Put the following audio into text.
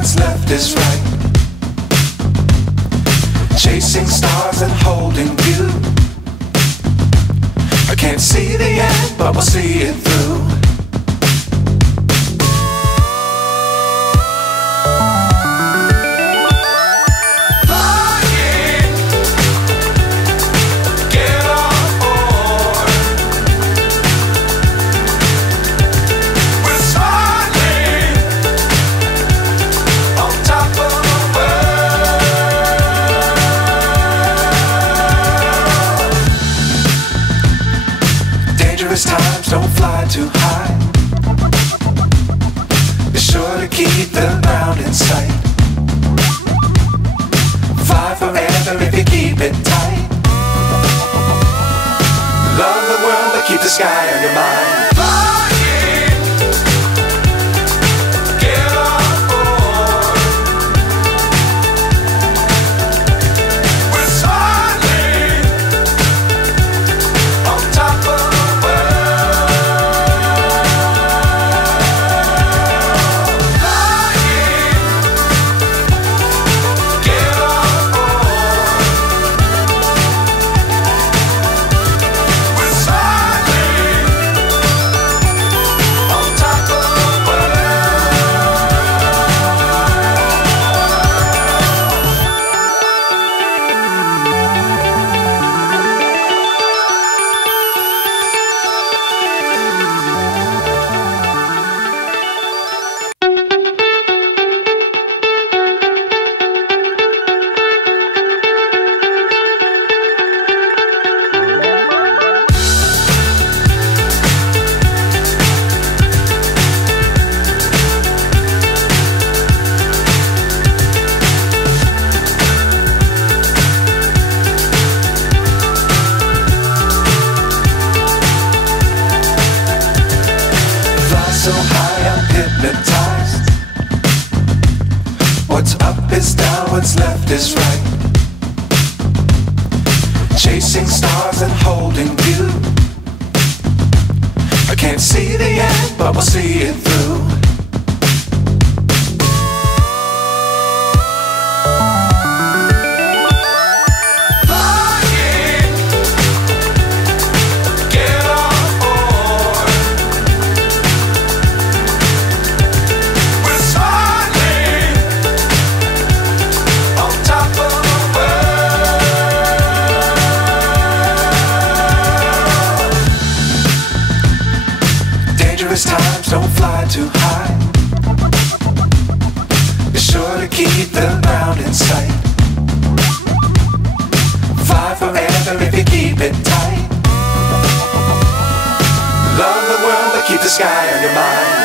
what's left is right. Chasing stars and holding you. I can't see the end, but we'll see it through. Times don't fly too high. Be sure to keep the ground in sight. Fly forever if you keep it tight. Love the world but keep the sky on your mind. So high I'm hypnotized. What's up is down, what's left is right. Chasing stars and holding you. I can't see the end, but we'll see it through. Times don't fly too high. Be sure to keep the ground in sight. Fly forever if you keep it tight. Love the world but keep the sky on your mind.